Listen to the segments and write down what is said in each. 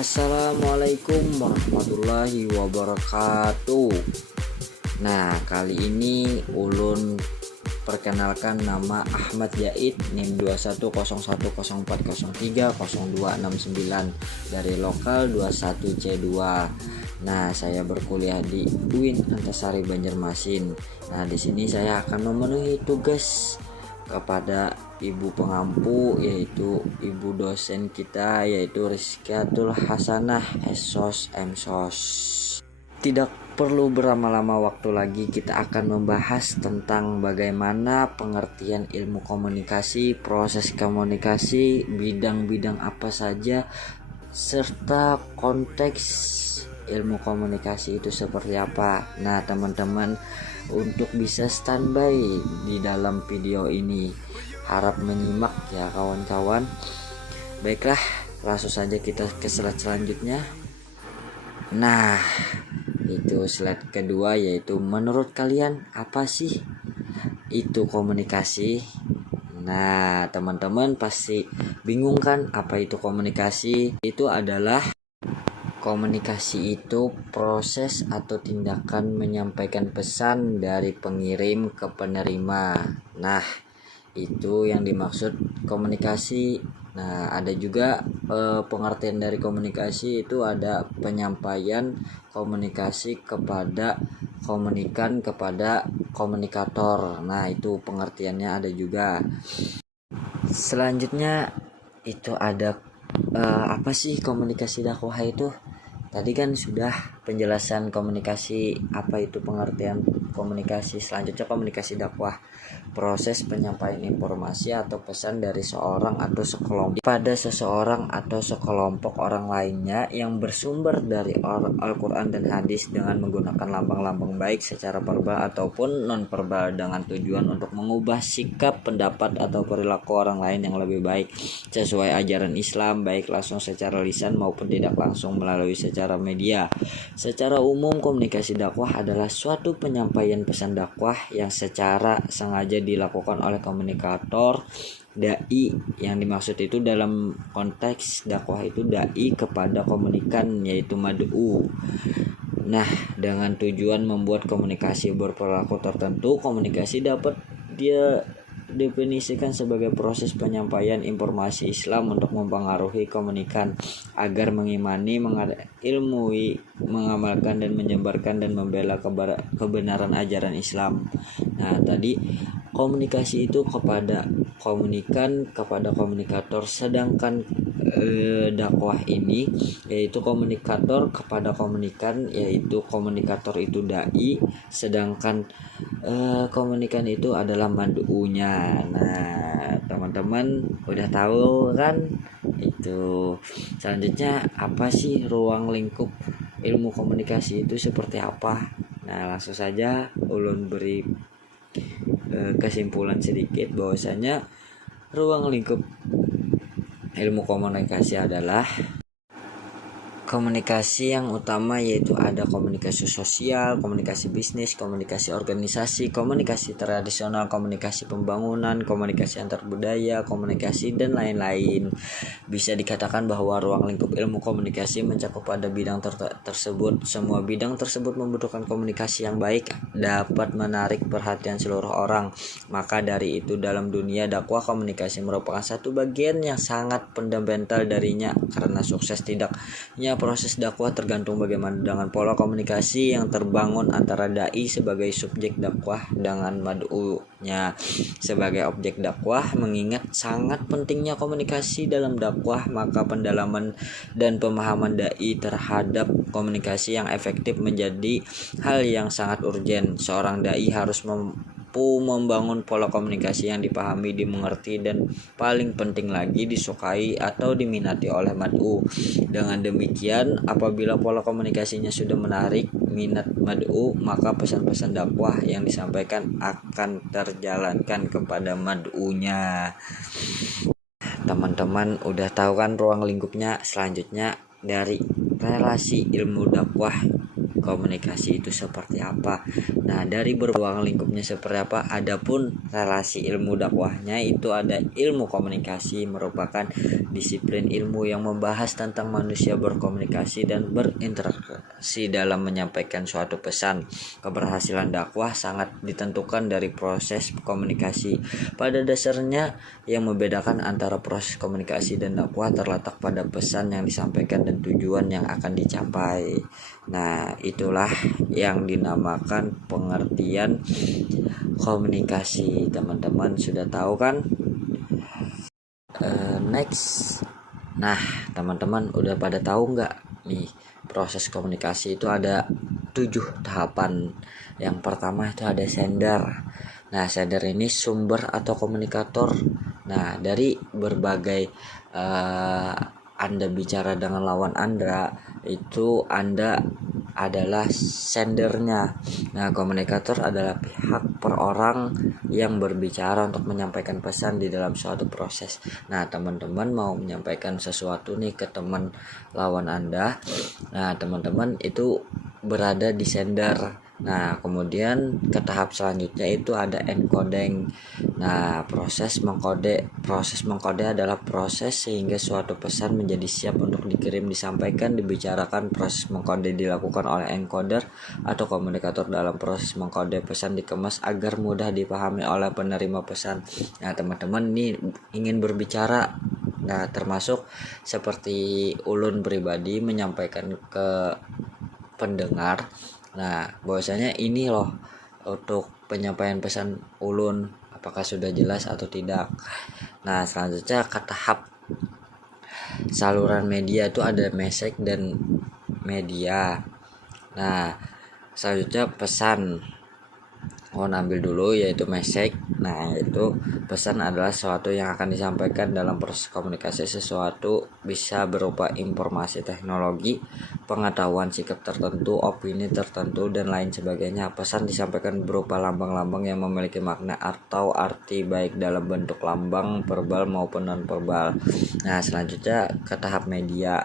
Assalamualaikum warahmatullahi wabarakatuh. Nah, kali ini ulun perkenalkan, nama Ahmad Zaid, NIM 210104030269 dari lokal 21C2. Nah, saya berkuliah di UIN Antasari Banjarmasin. Nah, di sini saya akan memenuhi tugas kepada ibu pengampu, yaitu ibu dosen kita, yaitu Rizkiatul Hasanah Esos Emsos. Tidak perlu berlama-lama waktu lagi, kita akan membahas tentang bagaimana pengertian ilmu komunikasi, proses komunikasi, bidang-bidang apa saja, serta konteks ilmu komunikasi itu seperti apa. Nah, teman-teman, untuk bisa standby di dalam video ini, harap menyimak ya kawan-kawan. Baiklah, langsung saja kita ke slide selanjutnya. Nah, itu slide kedua, yaitu menurut kalian apa sih itu komunikasi? Nah, teman-teman pasti bingung kan apa itu komunikasi? Itu adalah komunikasi itu proses atau tindakan menyampaikan pesan dari pengirim ke penerima. Nah, itu yang dimaksud komunikasi. Nah, ada juga pengertian dari komunikasi itu ada penyampaian komunikasi kepada komunikan kepada komunikator. Nah, itu pengertiannya ada juga. Selanjutnya itu ada apa sih komunikasi dakwah itu? Tadi kan sudah penjelasan komunikasi, apa itu pengertian komunikasi. Selanjutnya komunikasi dakwah, proses penyampaian informasi atau pesan dari seorang atau sekelompok pada seseorang atau sekelompok orang lainnya yang bersumber dari Al-Quran dan hadis dengan menggunakan lambang-lambang baik secara verbal ataupun non-verbal, dengan tujuan untuk mengubah sikap, pendapat, atau perilaku orang lain yang lebih baik sesuai ajaran Islam, baik langsung secara lisan maupun tidak langsung melalui secara media. Secara umum, komunikasi dakwah adalah suatu penyampaian pesan dakwah yang secara sengaja dilakukan oleh komunikator dai. Yang dimaksud itu dalam konteks dakwah itu dai kepada komunikan, yaitu mad'u. Nah, dengan tujuan membuat komunikasi berperilaku tertentu, komunikasi dapat dia definisikan sebagai proses penyampaian informasi Islam untuk mempengaruhi komunikan agar mengimani, mengilmui, mengamalkan dan menyebarkan dan membela kebenaran ajaran Islam. Nah, tadi komunikasi itu kepada komunikan kepada komunikator, sedangkan dakwah ini yaitu komunikator kepada komunikan, yaitu komunikator itu dai, sedangkan komunikan itu adalah mad'unya. Nah, teman-teman udah tahu kan itu. Selanjutnya, apa sih ruang lingkup ilmu komunikasi itu seperti apa? Nah, langsung saja ulun beri kesimpulan sedikit bahwasanya ruang lingkup ilmu komunikasi adalah komunikasi yang utama, yaitu ada komunikasi sosial, komunikasi bisnis, komunikasi organisasi, komunikasi tradisional, komunikasi pembangunan, komunikasi antar budaya, komunikasi dan lain-lain. Bisa dikatakan bahwa ruang lingkup ilmu komunikasi mencakup pada bidang tersebut. Semua bidang tersebut membutuhkan komunikasi yang baik dapat menarik perhatian seluruh orang. Maka dari itu, dalam dunia dakwah, komunikasi merupakan satu bagian yang sangat fundamental darinya. Karena sukses tidaknya proses dakwah tergantung bagaimana dengan pola komunikasi yang terbangun antara dai sebagai subjek dakwah dengan mad'unya sebagai objek dakwah. Mengingat sangat pentingnya komunikasi dalam dakwah, maka pendalaman dan pemahaman dai terhadap komunikasi yang efektif menjadi hal yang sangat urgen. Seorang dai harus membangun pola komunikasi yang dipahami, dimengerti, dan paling penting lagi disukai atau diminati oleh mad'u. Dengan demikian, apabila pola komunikasinya sudah menarik minat mad'u, maka pesan-pesan dakwah yang disampaikan akan terjalankan kepada mad'unya. Teman-teman udah tahu kan ruang lingkupnya. Selanjutnya, dari relasi ilmu dakwah komunikasi itu seperti apa. Nah, dari beruang lingkupnya seperti apa, adapun relasi ilmu dakwahnya itu ada ilmu komunikasi, merupakan disiplin ilmu yang membahas tentang manusia berkomunikasi dan berinteraksi dalam menyampaikan suatu pesan. Keberhasilan dakwah sangat ditentukan dari proses komunikasi. Pada dasarnya, yang membedakan antara proses komunikasi dan dakwah terletak pada pesan yang disampaikan dan tujuan yang akan dicapai. Nah, itulah yang dinamakan pengertian komunikasi. Teman-teman sudah tahu kan? Next. Nah, teman-teman udah pada tahu nggak nih, proses komunikasi itu ada 7 tahapan. Yang pertama itu ada sender. Nah, sender ini sumber atau komunikator. Nah, dari berbagai Anda bicara dengan lawan Anda, itu Anda adalah sendernya. Nah, komunikator adalah pihak per orang yang berbicara untuk menyampaikan pesan di dalam suatu proses. Nah, teman-teman mau menyampaikan sesuatu nih ke teman lawan Anda. Nah, teman-teman itu berada di sender. Nah, kemudian ke tahap selanjutnya itu ada encoding. Nah, proses mengkode adalah proses sehingga suatu pesan menjadi siap untuk dikirim, disampaikan, dibicarakan. Proses mengkode dilakukan oleh encoder atau komunikator. Dalam proses mengkode, pesan dikemas agar mudah dipahami oleh penerima pesan. Nah, teman-teman ini ingin berbicara, nah termasuk seperti ulun pribadi menyampaikan ke pendengar. Nah, bahwasanya ini loh untuk penyampaian pesan ulun, apakah sudah jelas atau tidak. Nah, selanjutnya ke tahap saluran media itu ada message dan media. Nah, selanjutnya pesan. Ambil dulu yaitu message. Nah, itu pesan adalah sesuatu yang akan disampaikan dalam proses komunikasi. Sesuatu bisa berupa informasi, teknologi, pengetahuan, sikap tertentu, opini tertentu, dan lain sebagainya. Pesan disampaikan berupa lambang-lambang yang memiliki makna atau arti baik dalam bentuk lambang, verbal maupun non-verbal. Nah, selanjutnya ke tahap media.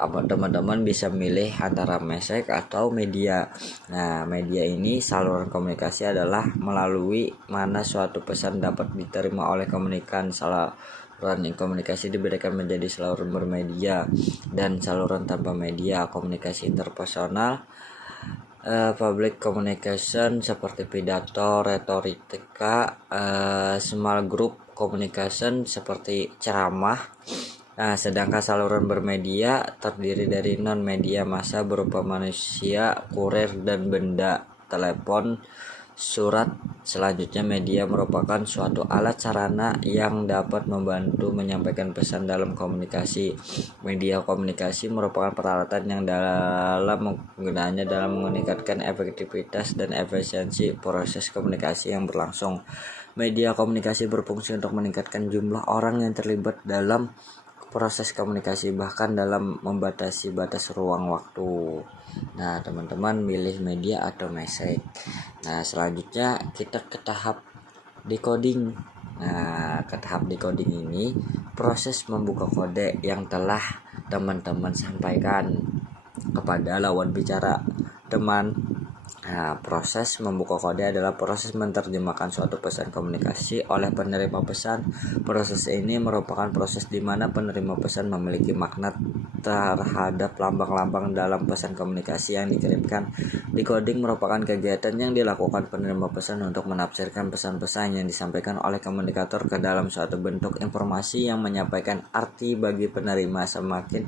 Teman-teman bisa milih antara message atau media. Nah, media ini saluran komunikasi adalah melalui mana suatu pesan dapat diterima oleh komunikan. Saluran komunikasi dibedakan menjadi saluran bermedia dan saluran tanpa media. Komunikasi interpersonal, public communication seperti pidato, retorika, small group communication seperti ceramah. Nah, sedangkan saluran bermedia terdiri dari non-media massa berupa manusia, kurir, dan benda, telepon, surat. Selanjutnya, media merupakan suatu alat sarana yang dapat membantu menyampaikan pesan dalam komunikasi. Media komunikasi merupakan peralatan yang dalam penggunaannya dalam meningkatkan efektivitas dan efisiensi proses komunikasi yang berlangsung. Media komunikasi berfungsi untuk meningkatkan jumlah orang yang terlibat dalam proses komunikasi, bahkan dalam membatasi batas ruang waktu. Nah, teman-teman milih media atau message. Nah, selanjutnya kita ke tahap decoding. Nah, ke tahap decoding ini proses membuka kode yang telah teman-teman sampaikan kepada lawan bicara teman. Nah, proses membuka kode adalah proses menerjemahkan suatu pesan komunikasi oleh penerima pesan. Proses ini merupakan proses di mana penerima pesan memiliki makna terhadap lambang-lambang dalam pesan komunikasi yang dikirimkan. Decoding merupakan kegiatan yang dilakukan penerima pesan untuk menafsirkan pesan-pesan yang disampaikan oleh komunikator ke dalam suatu bentuk informasi yang menyampaikan arti bagi penerima. Semakin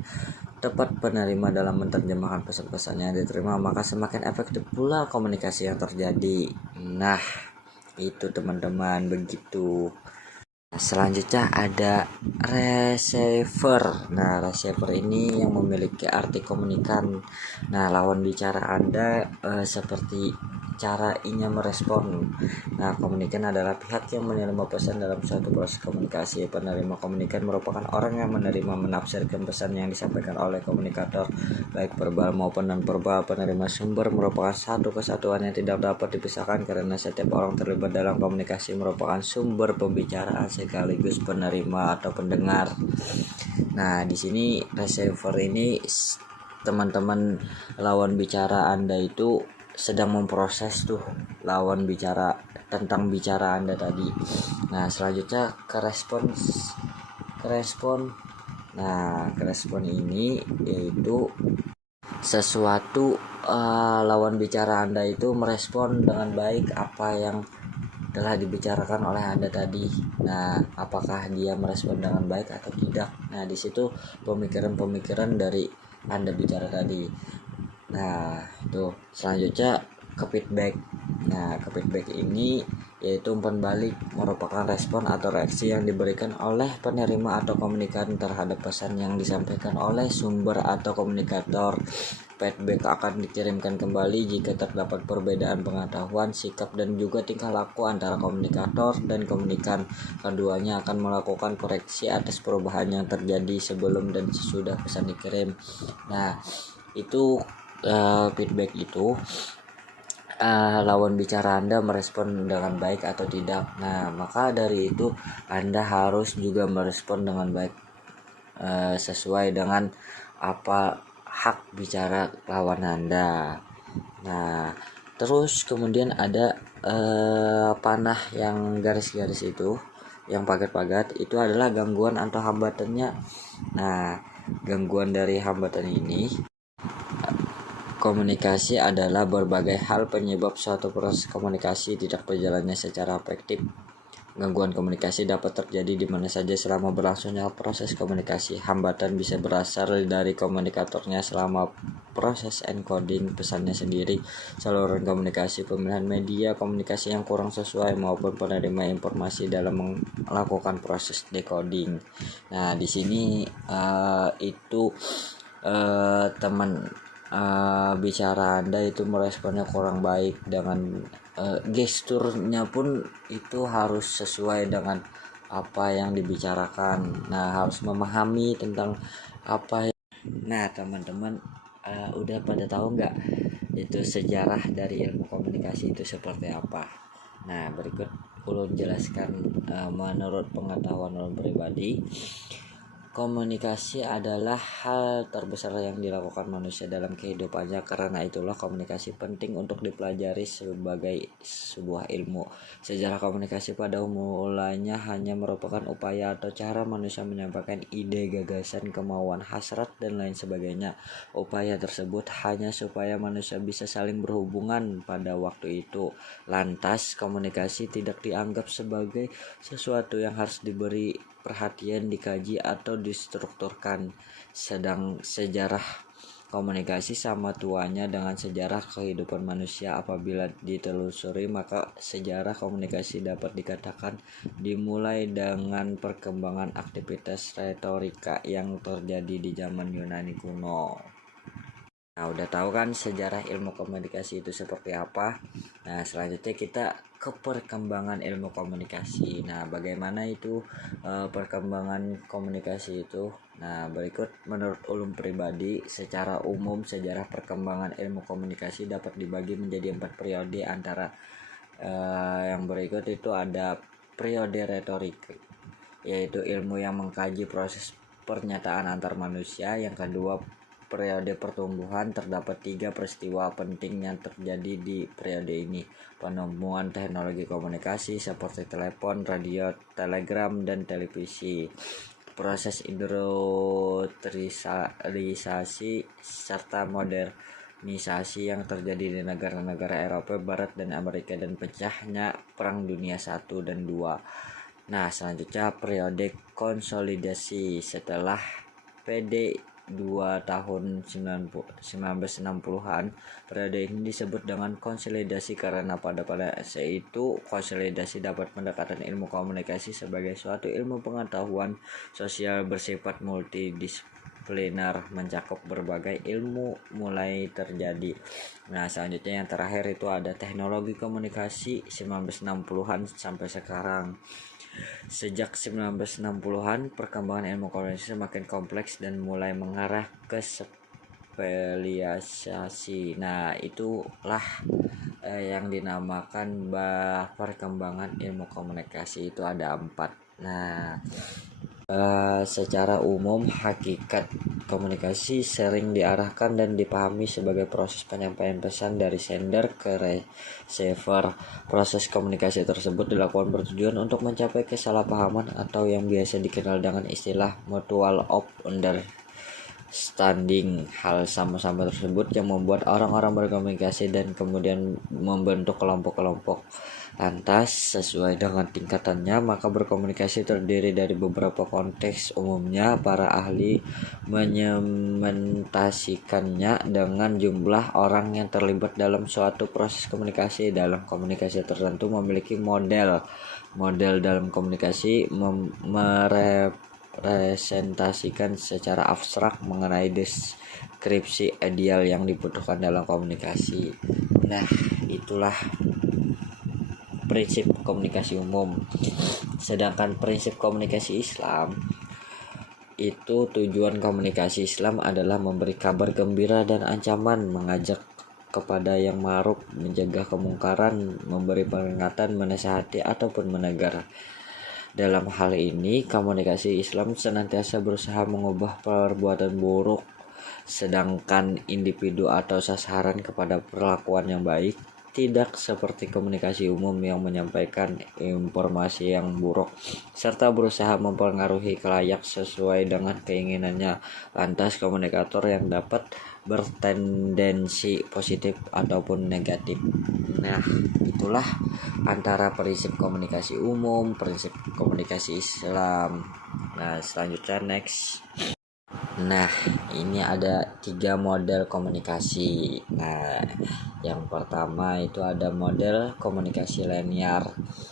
tepat penerima dalam menerjemahkan pesan-pesan yang diterima, maka semakin efektif pula komunikasi yang terjadi. Nah, itu teman-teman, begitu. Selanjutnya ada receiver. Nah, receiver ini yang memiliki arti komunikan. Nah, lawan bicara Anda seperti cara inya merespon. Nah, komunikan adalah pihak yang menerima pesan dalam suatu proses komunikasi. Penerima komunikan merupakan orang yang menerima menafsirkan pesan yang disampaikan oleh komunikator, baik verbal maupun non-verbal. Penerima sumber merupakan satu kesatuan yang tidak dapat dipisahkan karena setiap orang terlibat dalam komunikasi merupakan sumber pembicaraan sekaligus penerima atau pendengar. Nah, di sini receiver ini teman-teman lawan bicara Anda itu sedang memproses tuh lawan bicara tentang bicara Anda tadi. Nah, selanjutnya ke respon. Nah, ke respon ini yaitu sesuatu lawan bicara Anda itu merespon dengan baik apa yang telah dibicarakan oleh Anda tadi. Nah, apakah dia merespon dengan baik atau tidak? Nah, di situ pemikiran-pemikiran dari Anda bicara tadi. Nah, itu selanjutnya ke feedback. Nah, ke feedback ini yaitu umpan balik merupakan respon atau reaksi yang diberikan oleh penerima atau komunikan terhadap pesan yang disampaikan oleh sumber atau komunikator. Feedback akan dikirimkan kembali jika terdapat perbedaan pengetahuan, sikap, dan juga tingkah laku antara komunikator dan komunikan. Keduanya akan melakukan koreksi atas perubahan yang terjadi sebelum dan sesudah pesan dikirim. Nah, itu feedback itu lawan bicara Anda merespon dengan baik atau tidak. Nah, maka dari itu Anda harus juga merespon dengan baik sesuai dengan apa hak bicara lawan Anda. Nah, terus kemudian ada panah yang garis-garis itu, yang pagat-pagat itu adalah gangguan atau hambatannya. Nah, gangguan dari hambatan ini komunikasi adalah berbagai hal penyebab suatu proses komunikasi tidak berjalannya secara efektif. Gangguan komunikasi dapat terjadi di mana saja selama berlangsungnya proses komunikasi. Hambatan bisa berasal dari komunikatornya selama proses encoding pesannya sendiri, saluran komunikasi, pemilihan media komunikasi yang kurang sesuai, maupun penerima informasi dalam melakukan proses decoding. Nah, di sini itu teman bicara Anda itu meresponnya kurang baik dengan gesturnya pun itu harus sesuai dengan apa yang dibicarakan. Nah, harus memahami tentang apa yang... Nah, teman-teman udah pada tahu nggak itu sejarah dari ilmu komunikasi itu seperti apa? Nah, berikut ulun jelaskan menurut pengetahuan ulun pribadi. Komunikasi adalah hal terbesar yang dilakukan manusia dalam kehidupannya. Karena itulah komunikasi penting untuk dipelajari sebagai sebuah ilmu. Sejarah komunikasi pada mulanya hanya merupakan upaya atau cara manusia menyampaikan ide, gagasan, kemauan, hasrat, dan lain sebagainya. Upaya tersebut hanya supaya manusia bisa saling berhubungan pada waktu itu. Lantas, komunikasi tidak dianggap sebagai sesuatu yang harus diberi perhatian, dikaji, atau distrukturkan. Sedang sejarah komunikasi sama tuanya dengan sejarah kehidupan manusia. Apabila ditelusuri, maka sejarah komunikasi dapat dikatakan dimulai dengan perkembangan aktivitas retorika yang terjadi di zaman Yunani kuno. Nah, udah tahu kan sejarah ilmu komunikasi itu seperti apa? Nah, selanjutnya kita ke perkembangan ilmu komunikasi. Nah, bagaimana itu perkembangan komunikasi itu? Nah, berikut menurut ulum pribadi, secara umum sejarah perkembangan ilmu komunikasi dapat dibagi menjadi 4 periode. Antara yang berikut itu ada periode retorik, yaitu ilmu yang mengkaji proses pernyataan antar manusia. Yang kedua, periode pertumbuhan. Terdapat 3 peristiwa penting yang terjadi di periode ini. Penemuan teknologi komunikasi seperti telepon, radio, telegram, dan televisi. Proses industrialisasi serta modernisasi yang terjadi di negara-negara Eropa Barat dan Amerika, dan pecahnya Perang Dunia I dan II. Nah, selanjutnya periode konsolidasi setelah PD 2 tahun 1960-an. Periode ini disebut dengan konsolidasi karena pada masa itu konsolidasi dapat mendekatkan ilmu komunikasi sebagai suatu ilmu pengetahuan sosial bersifat multidisipliner, mencakup berbagai ilmu mulai terjadi. Nah, selanjutnya yang terakhir itu ada teknologi komunikasi 1960-an sampai sekarang. Sejak 1960-an, perkembangan ilmu komunikasi semakin kompleks dan mulai mengarah ke spesialisasi. Nah, itulah yang dinamakan perkembangan ilmu komunikasi itu ada 4. Nah, Secara umum, hakikat komunikasi sering diarahkan dan dipahami sebagai proses penyampaian pesan dari sender ke receiver. Proses komunikasi tersebut dilakukan bertujuan untuk mencapai kesalahpahaman atau yang biasa dikenal dengan istilah mutual of understanding. Hal sama-sama tersebut yang membuat orang-orang berkomunikasi dan kemudian membentuk kelompok-kelompok. Lantas, sesuai dengan tingkatannya, maka berkomunikasi terdiri dari beberapa konteks. Umumnya, para ahli menyementasikannya dengan jumlah orang yang terlibat dalam suatu proses komunikasi. Dalam komunikasi tertentu memiliki model. Model dalam komunikasi merepresentasikan secara abstrak mengenai deskripsi ideal yang dibutuhkan dalam komunikasi. Nah, itulah prinsip komunikasi umum. Sedangkan prinsip komunikasi Islam itu, tujuan komunikasi Islam adalah memberi kabar gembira dan ancaman, mengajak kepada yang ma'ruf, mencegah kemungkaran, memberi peringatan, menasihati ataupun menegur. Dalam hal ini, komunikasi Islam senantiasa berusaha mengubah perbuatan buruk, sedangkan individu atau sasaran kepada perlakuan yang baik, tidak seperti komunikasi umum yang menyampaikan informasi yang buruk serta berusaha mempengaruhi khalayak sesuai dengan keinginannya. Lantas, komunikator yang dapat bertendensi positif ataupun negatif. Nah, itulah antara prinsip komunikasi umum, prinsip komunikasi Islam. Nah, selanjutnya next. Nah, ini ada 3 model komunikasi. Nah, yang pertama itu ada model komunikasi linear.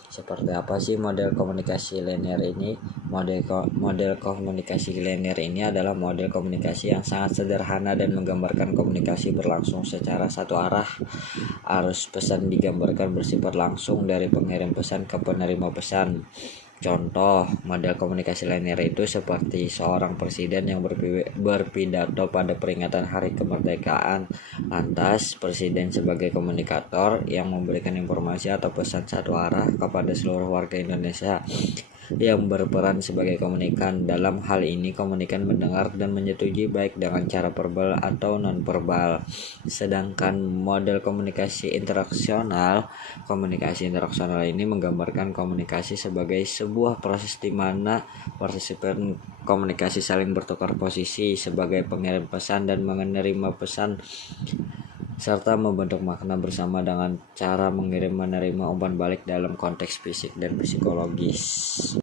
Seperti apa sih model komunikasi linear ini? Model komunikasi linear ini adalah model komunikasi yang sangat sederhana dan menggambarkan komunikasi berlangsung secara satu arah. Arus pesan digambarkan bersifat langsung dari pengirim pesan ke penerima pesan. Contoh model komunikasi linear itu seperti seorang presiden yang berpidato pada peringatan Hari Kemerdekaan. Lantas, presiden sebagai komunikator yang memberikan informasi atau pesan satu arah kepada seluruh warga Indonesia yang berperan sebagai komunikan. Dalam hal ini, komunikan mendengar dan menyetujui baik dengan cara verbal atau non-verbal. Sedangkan model komunikasi interaksional ini menggambarkan komunikasi sebagai sebuah proses di mana partisipan komunikasi saling bertukar posisi sebagai pengirim pesan dan menerima pesan serta membentuk makna bersama dengan cara mengirim menerima umpan balik dalam konteks fisik dan psikologis.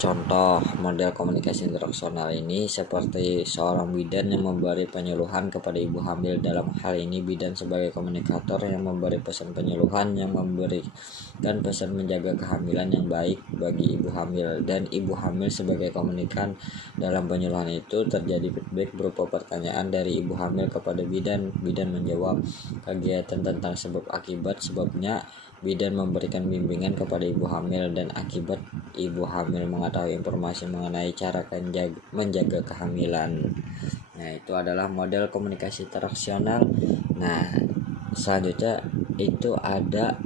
Contoh model komunikasi interaksional ini seperti seorang bidan yang memberi penyuluhan kepada ibu hamil. Dalam hal ini, bidan sebagai komunikator yang memberi pesan penyuluhan yang memberikan pesan menjaga kehamilan yang baik bagi ibu hamil, dan ibu hamil sebagai komunikan. Dalam penyuluhan itu terjadi feedback berupa pertanyaan dari ibu hamil kepada bidan. Bidan menjawab kegiatan tentang sebab akibat, sebabnya bidan memberikan bimbingan kepada ibu hamil, dan akibat ibu hamil mengetahui informasi mengenai cara menjaga kehamilan. Nah, itu adalah model komunikasi interaksional. Nah, selanjutnya itu ada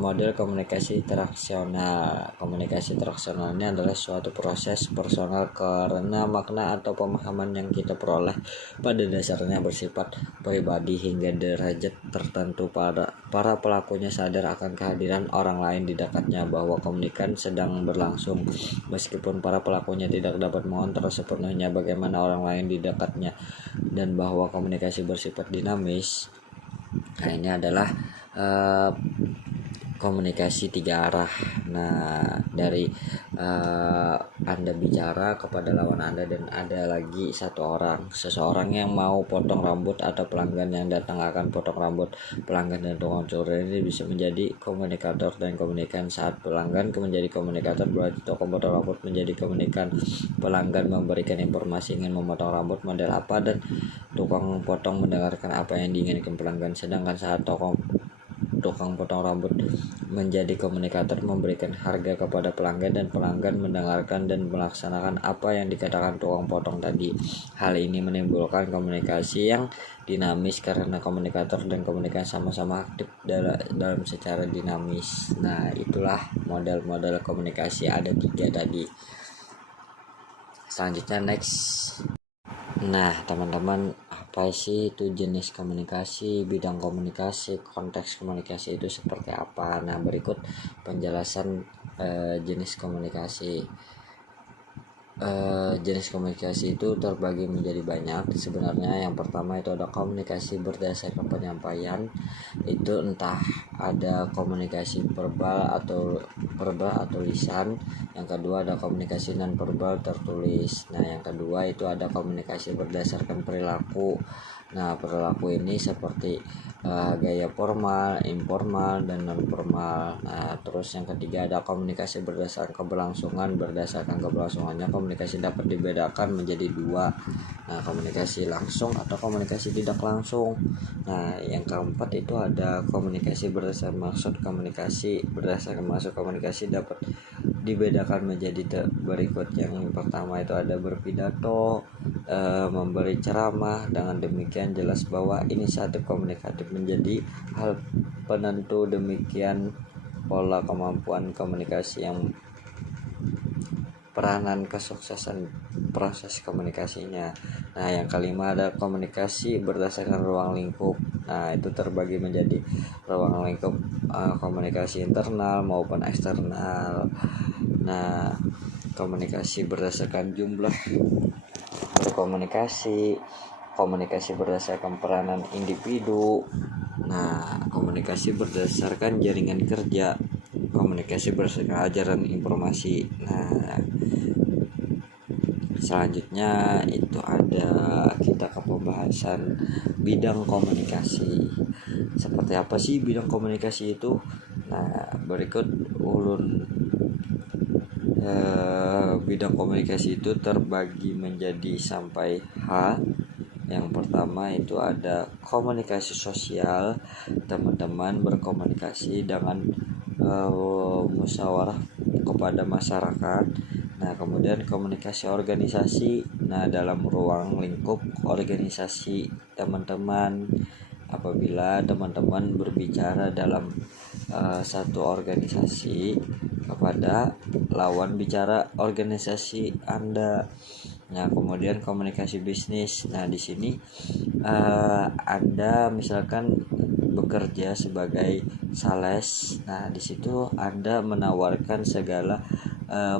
model komunikasi interaksional. Komunikasi interaksional ini adalah suatu proses personal karena makna atau pemahaman yang kita peroleh pada dasarnya bersifat pribadi hingga derajat tertentu para pelakunya sadar akan kehadiran orang lain di dekatnya, bahwa komunikasi sedang berlangsung meskipun para pelakunya tidak dapat mengontrol sepenuhnya bagaimana orang lain di dekatnya, dan bahwa komunikasi bersifat dinamis. Nah, ini adalah komunikasi 3 arah. Nah, dari Anda bicara kepada lawan Anda, dan ada lagi seseorang yang mau potong rambut atau pelanggan yang datang akan potong rambut. Pelanggan dan tukang cukur ini bisa menjadi komunikator dan komunikan. Saat pelanggan menjadi komunikator, berarti tukang potong rambut menjadi komunikan. Pelanggan memberikan informasi ingin memotong rambut model apa, dan tukang potong mendengarkan apa yang diinginkan pelanggan. Sedangkan saat tukang potong rambut menjadi komunikator, memberikan harga kepada pelanggan, dan pelanggan mendengarkan dan melaksanakan apa yang dikatakan tukang potong tadi. Hal ini menimbulkan komunikasi yang dinamis karena komunikator dan komunikan sama-sama aktif dalam secara dinamis. Nah, itulah model-model komunikasi, ada 3 tadi. Selanjutnya next. Nah teman-teman, apa sih itu jenis komunikasi, bidang komunikasi, konteks komunikasi itu seperti apa? Nah berikut penjelasan jenis komunikasi. Jenis komunikasi itu terbagi menjadi banyak sebenarnya. Yang pertama itu ada komunikasi berdasarkan penyampaian, itu entah ada komunikasi verbal atau lisan. Yang kedua ada komunikasi non verbal tertulis. Nah yang kedua itu ada komunikasi berdasarkan perilaku. Nah perilaku ini seperti gaya formal, informal, dan non formal. Nah terus yang ketiga ada komunikasi berdasarkan keberlangsungan. Berdasarkan keberlangsungannya komunikasi dapat dibedakan menjadi dua. Nah komunikasi langsung atau komunikasi tidak langsung. Nah yang keempat itu ada komunikasi berdasarkan maksud komunikasi. Berdasarkan maksud komunikasi dapat dibedakan menjadi berikut. Yang pertama itu ada berpidato, memberi ceramah. Dengan demikian jelas bahwa inisiatif komunikatif menjadi hal penentu. Demikian pola kemampuan komunikasi yang peranan kesuksesan proses komunikasinya. Nah yang kelima ada komunikasi berdasarkan ruang lingkup. Nah itu terbagi menjadi ruang lingkup komunikasi internal maupun eksternal. Nah komunikasi berdasarkan jumlah berkomunikasi, komunikasi berdasarkan peranan individu. Nah komunikasi berdasarkan jaringan kerja, komunikasi berdasarkan ajaran informasi. Nah selanjutnya itu ada kita ke pembahasan bidang komunikasi. Seperti apa sih bidang komunikasi itu? Nah berikut ulun bidang komunikasi itu terbagi menjadi sampai H. Yang pertama itu ada komunikasi sosial, teman-teman berkomunikasi dengan musyawarah kepada masyarakat. Nah kemudian komunikasi organisasi. Nah dalam ruang lingkup organisasi teman-teman, apabila teman-teman berbicara dalam satu organisasi kepada lawan bicara organisasi Anda. Nah kemudian komunikasi bisnis. Nah di sini Anda misalkan bekerja sebagai sales. Nah di situ Anda menawarkan segala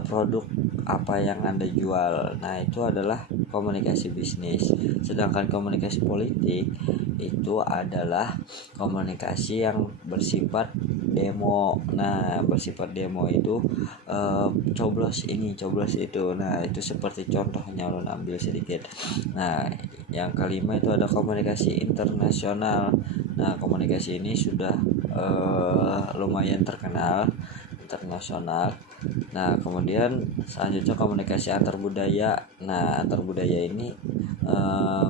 produk apa yang Anda jual. Nah itu adalah komunikasi bisnis. Sedangkan komunikasi politik itu adalah komunikasi yang bersifat demo. Nah bersifat demo itu coblos ini coblos itu. Nah itu seperti contohnya ulun ambil sedikit. Nah yang kelima itu ada komunikasi internasional. Nah komunikasi ini sudah lumayan terkenal internasional. Nah kemudian selanjutnya komunikasi antar budaya. Nah antar budaya ini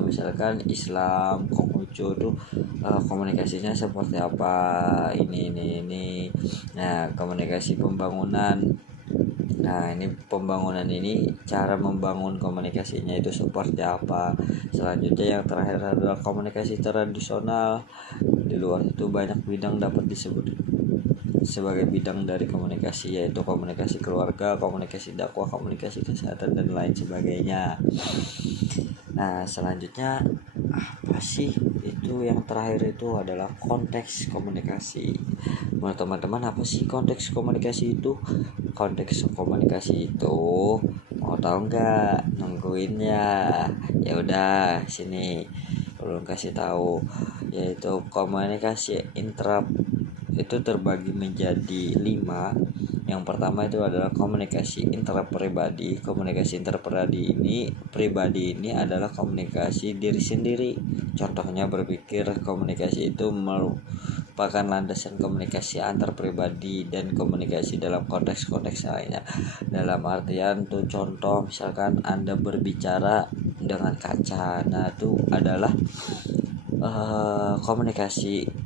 misalkan Islam, Konghucu tuh komunikasinya seperti apa, ini. Nah komunikasi pembangunan. Nah ini pembangunan ini cara membangun komunikasinya itu seperti apa. Selanjutnya yang terakhir adalah komunikasi tradisional. Di luar itu banyak bidang dapat disebut sebagai bidang dari komunikasi, yaitu komunikasi keluarga, komunikasi dakwah, komunikasi kesehatan, dan lain sebagainya. Nah selanjutnya apa sih itu? Yang terakhir itu adalah konteks komunikasi. Menurut teman-teman apa sih konteks komunikasi itu? Konteks komunikasi itu mau tahu nggak? Nungguin ya. Ya udah sini belum kasih tahu, yaitu komunikasi intra itu terbagi menjadi 5. Yang pertama itu adalah komunikasi intrapribadi. Komunikasi intrapribadi ini adalah komunikasi diri sendiri. Contohnya berpikir. Komunikasi itu merupakan landasan komunikasi antar pribadi dan komunikasi dalam konteks-konteks lainnya. Dalam artian tuh contoh misalkan Anda berbicara dengan kaca. Nah itu adalah komunikasi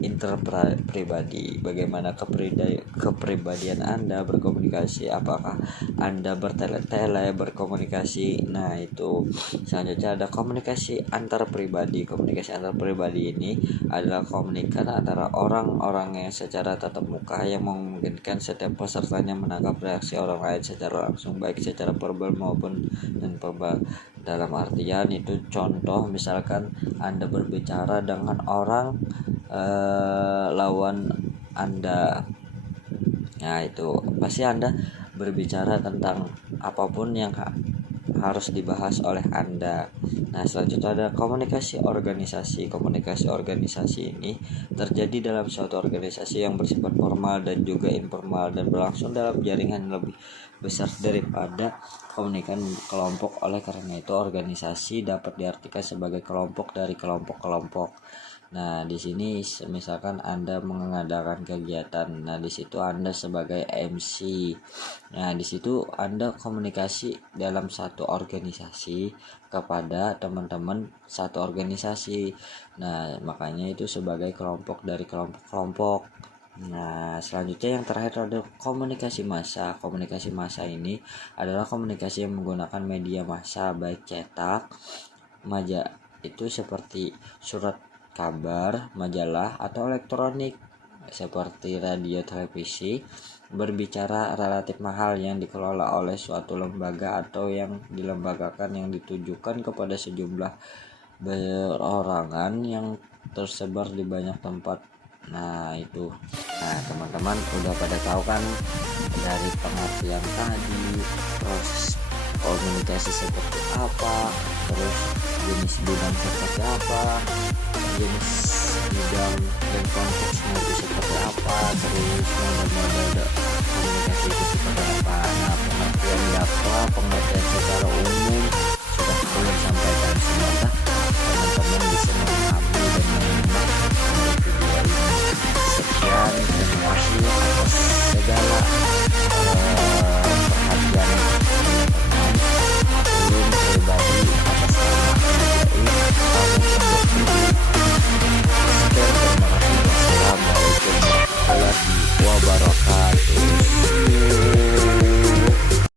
interpribadi. Bagaimana kepribadian Anda berkomunikasi, apakah Anda bertele-tele berkomunikasi. Nah, itu selanjutnya ada komunikasi antar pribadi. Komunikasi antar pribadi ini adalah komunikasi antara orang-orang yang secara tatap muka yang memungkinkan setiap pesertanya menangkap reaksi orang lain secara langsung, baik secara verbal maupun non verbal. Dalam artian itu, contoh misalkan Anda berbicara dengan orang lawan Anda. Nah, itu pasti Anda berbicara tentang apapun yang harus dibahas oleh Anda. Nah, selanjutnya ada komunikasi organisasi. Komunikasi organisasi ini terjadi dalam suatu organisasi yang bersifat formal dan juga informal dan berlangsung dalam jaringan lebih besar daripada komunikasi kelompok. Oleh karena itu, organisasi dapat diartikan sebagai kelompok dari kelompok-kelompok. Nah, di sini misalkan Anda mengadakan kegiatan. Nah, di situ Anda sebagai MC. Nah, di situ Anda komunikasi dalam satu organisasi kepada teman-teman satu organisasi. Nah, makanya itu sebagai kelompok dari kelompok-kelompok. Nah, selanjutnya yang terakhir ada komunikasi massa. Komunikasi massa ini adalah komunikasi yang menggunakan media massa, baik cetak, majalah itu seperti surat kabar, majalah, atau elektronik seperti radio, televisi, berbicara relatif mahal yang dikelola oleh suatu lembaga atau yang dilembagakan yang ditujukan kepada sejumlah perorangan yang tersebar di banyak tempat. Nah, itu. Nah, teman-teman udah pada tahu kan dari pengertian tadi, proses komunikasi seperti apa, terus jenis bidang seperti apa, jenis bidang dan konteksnya itu seperti apa, terus model-model komunikasi itu seperti apa. Nah, pengertian dakwah,